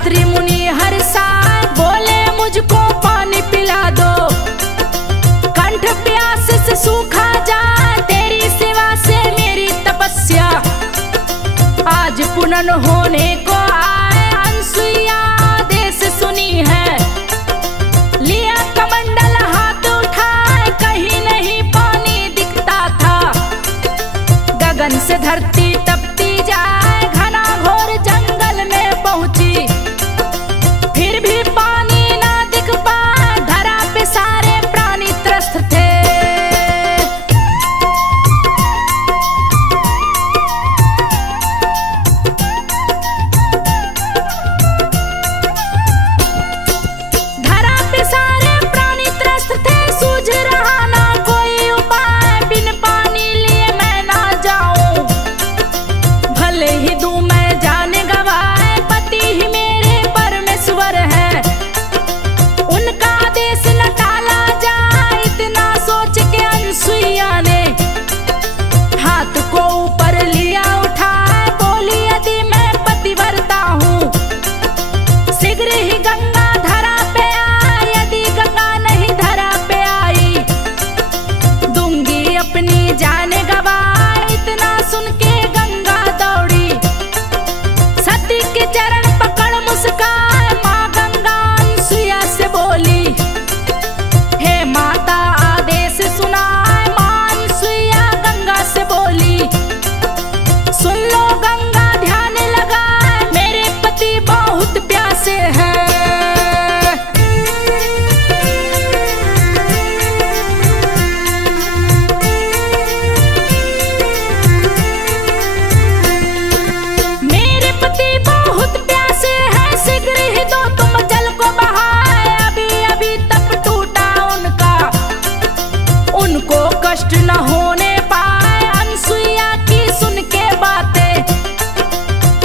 अत्रि मुनि हर्षाए बोले मुझको पानी पिला दो, कंठ प्यास से सूखा जाए, तेरी सेवा से मेरी तपस्या आज पुनः होने को आए। अनसुईया आदेश सुनी है, लिया कमंडल हाथ उठाए, कहीं नहीं पानी दिखता था, गगन से धरती तपती जाए, घना घोर जंगल में पहुंची, फिर भी पानी ना दिख पाए, धरा पे सारे प्राणी त्रस्त थे। धरा पे सारे प्राणी त्रस्त थे, सूझ रहा ना कोई उपाय, बिन पानी लिए मैं ना जाऊं, भले ही दूं मैं जान गवाए, पति ही मेरे परमेश्वर है, उनका आदेश न टाला जाए। इतना सोच के अनसुईया ने हाथ को ऊपर लिया उठाए, बोली यदि मैं पतिव्रता हूँ शीघ्र ही गंगा धरा पे आए, यदि गंगा नहीं धरा पे आई दूंगी अपनी जान गवाए। इतना सुन के गंगा दौड़ी, सती के चरण पकड़ मुस्काए, माँ गंगा अनसुईया से बोली, हे माता आदेश सुनाए। माँ अनसुईया गंगा से बोली, सुन लो गंगा ध्यान लगाए, मेरे पति बहुत प्यासे हैं। मेरे पति बहुत प्यासे हैं, शीघ्र ही दो तुम जल को बहाए, अभी अभी तप टूटा उनका, उनको कष्ट न होने पाए। अनसुईया की सुन के बातें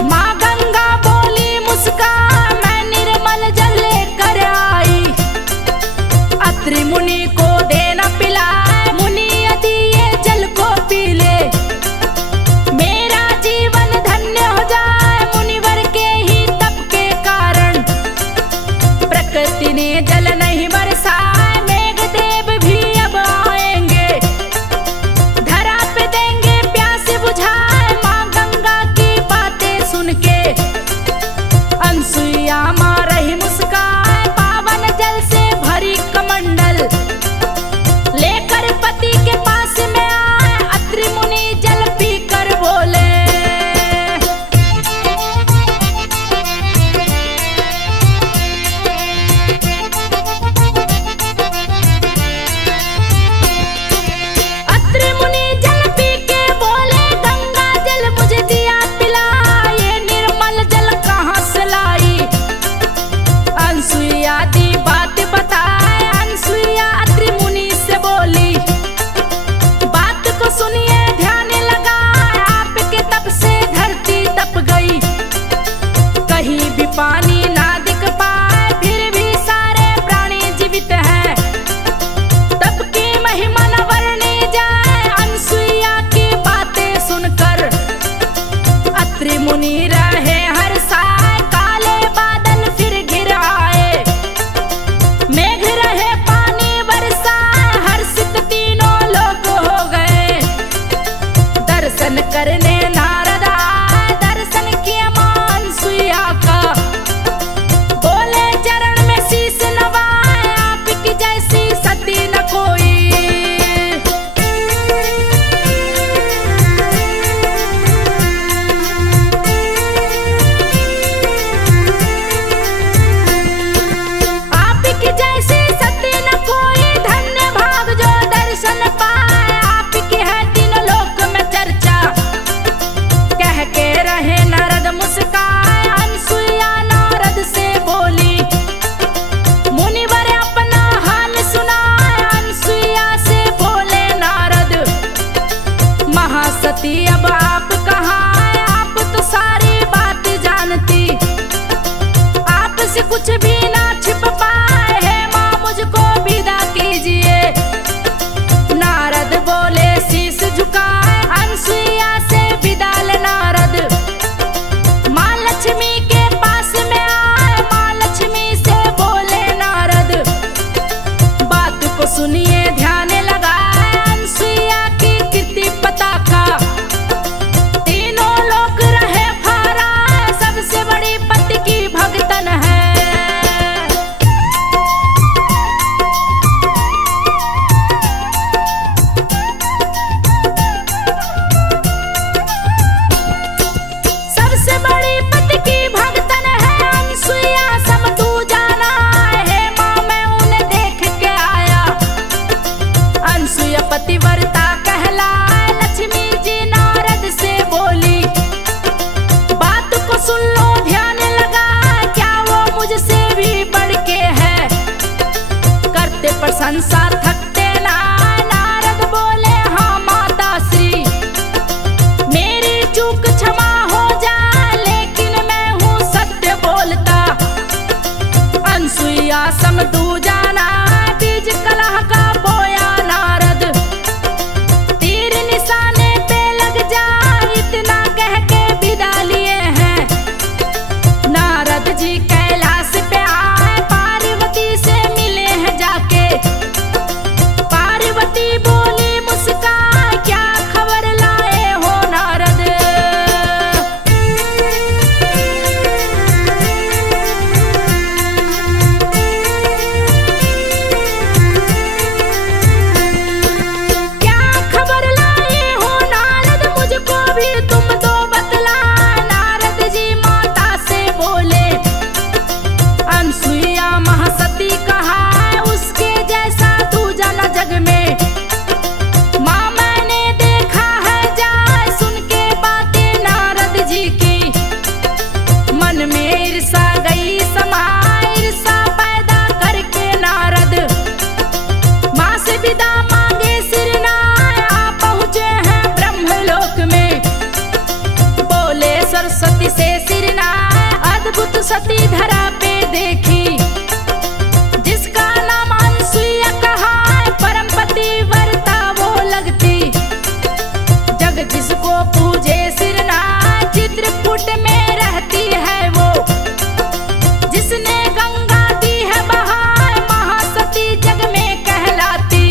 माँ गंगा बोली मुस्कान, मैं निर्मल जल लेकर आई, अत्रि मुनि को देना पिलाए, मुनि यदि ये जल को पी ले, मेरा जीवन धन्य हो जाए। मुनिवर के ही तप के कारण प्रकृति ने जल नहीं बरसाए, मेघ देव भी अब आएंगे, धरा पे देंगे प्यास बुझाए। माँ गंगा की बातें सुन के अनसुईया माँ रही मुस्काए, पावन जल से भरी कमंडल लेकर पति के पास में आए, अत्रि मुनि जल पी कर बोले, अत्रि मुनि जल पी के बोले, गंगा जल मुझे दिया पिला, ये निर्मल जल कहाँ से लाई। अनसुईया दी बात बताए, अनसुईया अत्रि मुनि से बोली, बात को सुनिए ध्यान लगाए, आपके तप से धरती तप गई, कहीं भी पानी ना दिख पाए, फिर भी सारे प्राणी जीवित हैं, तप की महिमा न वर्णी जाए। अनसुईया की बातें सुनकर अत्रि मुनि रहे हर्षाए, काले बादल फिर घिर आए, मेघ रहे पानी बरसाए, हर्षित तीनों लोग हो गए, सती धरा पे देखी, जिसका नाम अनसुईया कहा है, परम पतिव्रता वो लगती। जग जिसको पूजे सिरना, चित्रकूट में रहती है वो। जिसने गंगा दी है बहार, महासती जग में कहलाती।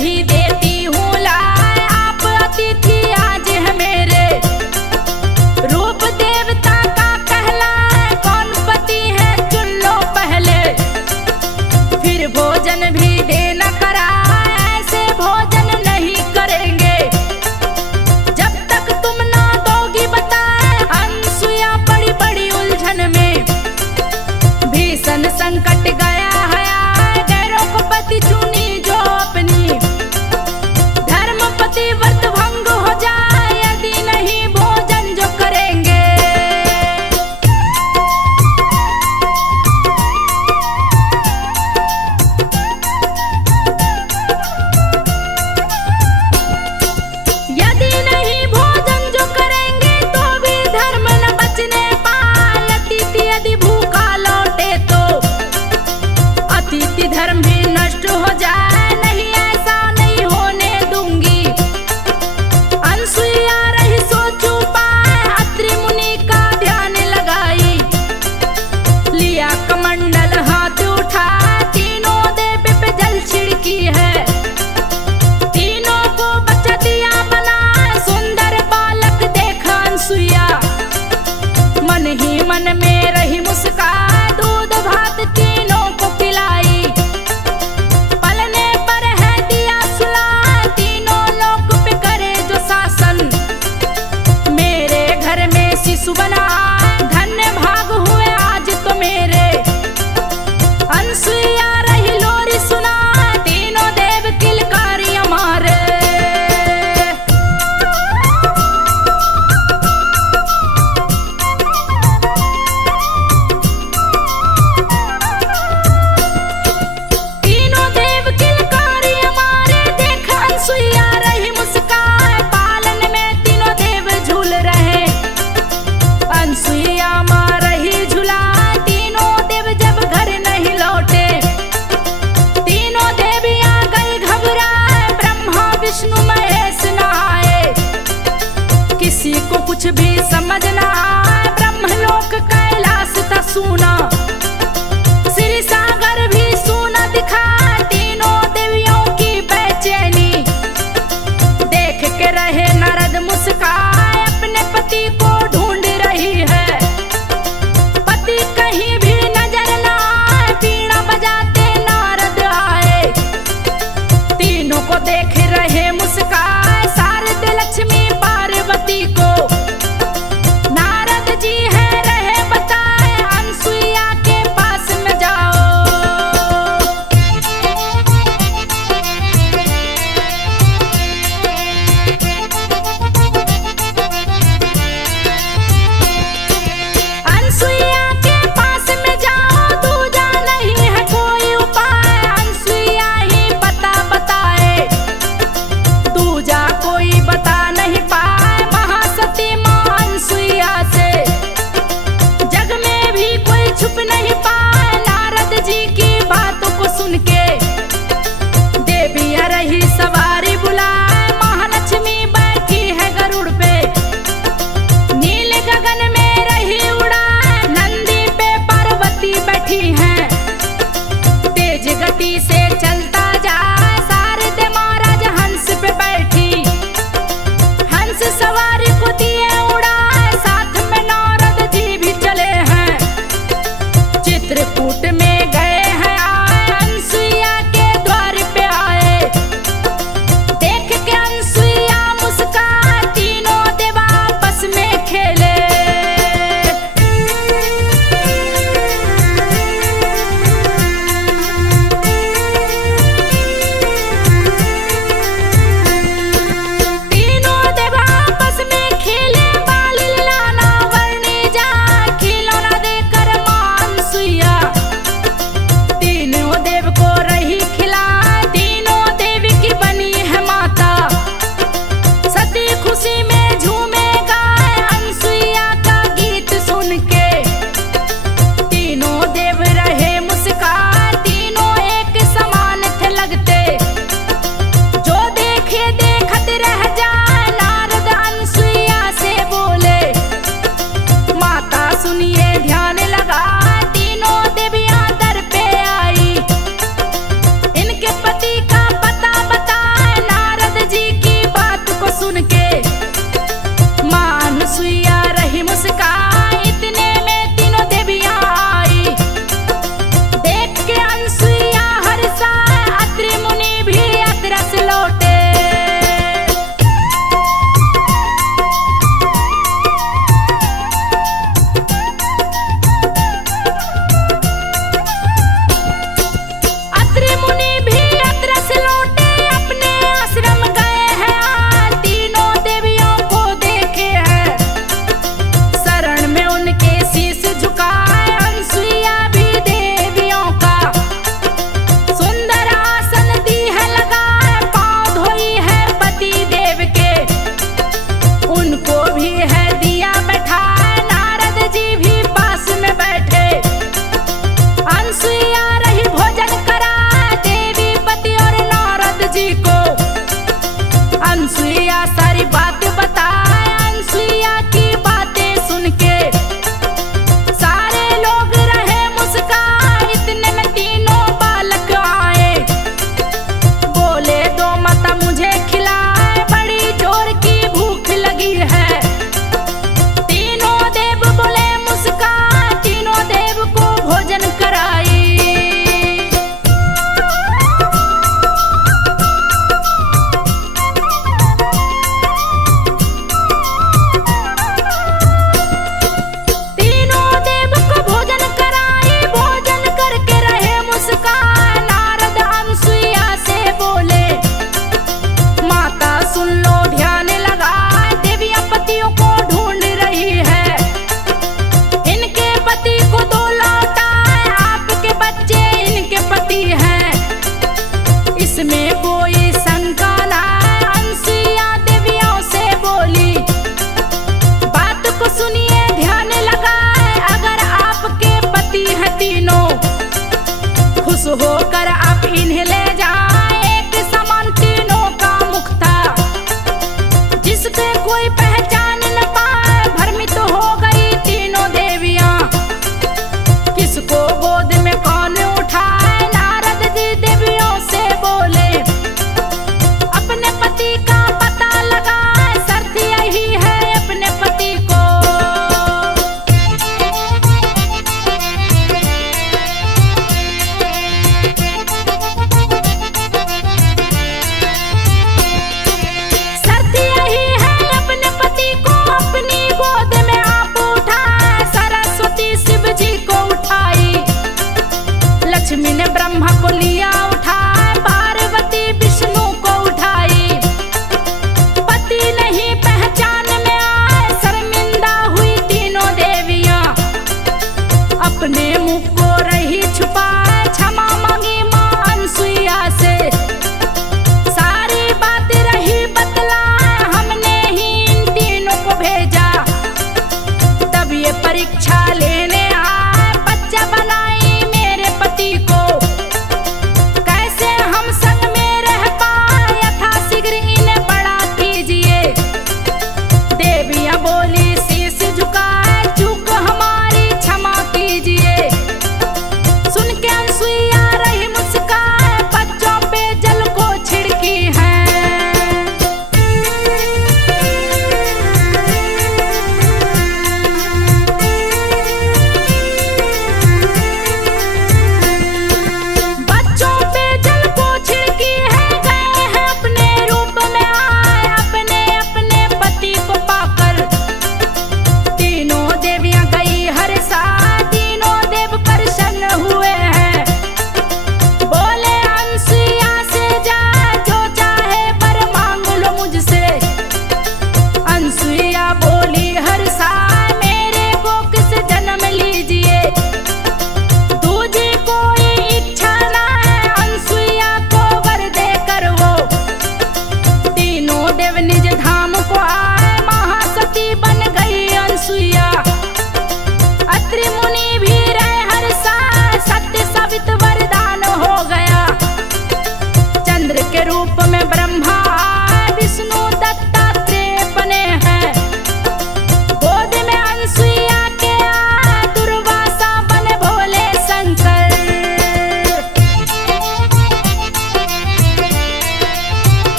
भी देती हूँ लाए, आप अतिथि आज है मेरे। रूप देवता का कहलाए, कौन पति है चुन लो पहले। फिर भोजन भी देना कराए, ऐसे भोजन नहीं करेंगे जब तक तुम ना दोगी बताए। अनसुईया बड़ी बड़ी उलझन में, भीषण संकट गया है आए, गैरों को पति चुनी जो अपनी। धर्म पति व्रत भंग हो जाए, यदि नहीं भोजन जो करेंगे। यदि नहीं भोजन जो करेंगे तो भी धर्म न बचने पाए। अतिथि यदि भूखा लौटे तो अतिथि धर्म भी नष्ट हो जाए, नहीं ऐसा नहीं होने दूंगी। अनसुईया रही सोचू पाए, अत्रि मुनि का ध्यान लगाई। लिया कमंडल हाथ उठा, तीनों देव पे जल छिड़की है। तीनों को बचा दिया बनाए, सुंदर बालक देखा अनसुईया। मन ही मन में रही मुस्कान, दूध भात तीनों को पिलाई। पलने पर है दिया सुला, तीनों लोक पे करे जो शासन। मेरे घर में शिशु बना, धन्य भाग हुए आज तो मेरे। अनसुईया रही लोरी सुना, तीनों देव किलकारी हमारे। तीनों देव किलकारी हमारे, देख अनसुईया रही मुस्काए। पालन में तीनों देव झूल रहे, अनसुईया माँ रही झूला। तीनों देव जब घर नहीं लौटे, तीनों देवियाँ गई घबराए। ब्रह्मा विष्णु महेश न आए, किसी को कुछ भी समझ न आए। ब्रह्मलोक कैलाश था सूना, श्री सागर भी सूना दिखा। तीनों देवियों की बेचैनी देख के रहे नारद मुस्काए, अपने पति को ढूंढ रही है। पति कहीं भी नजर न आए, बीड़ा बजाते नारद आए। तीनों को देख रहे मुस्काए, शारदे लक्ष्मी पार्वती को। नारद जी है रहे बताए, अनसुईया के पास में जाओ। अनसुईया के पास में जाओ, दूजा नहीं है कोई उपाय। अनसुईया ही पता बताए, दूजा कोई बता नहीं पाए। महासती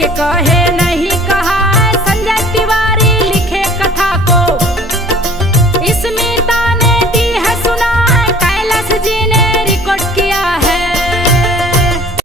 के कहे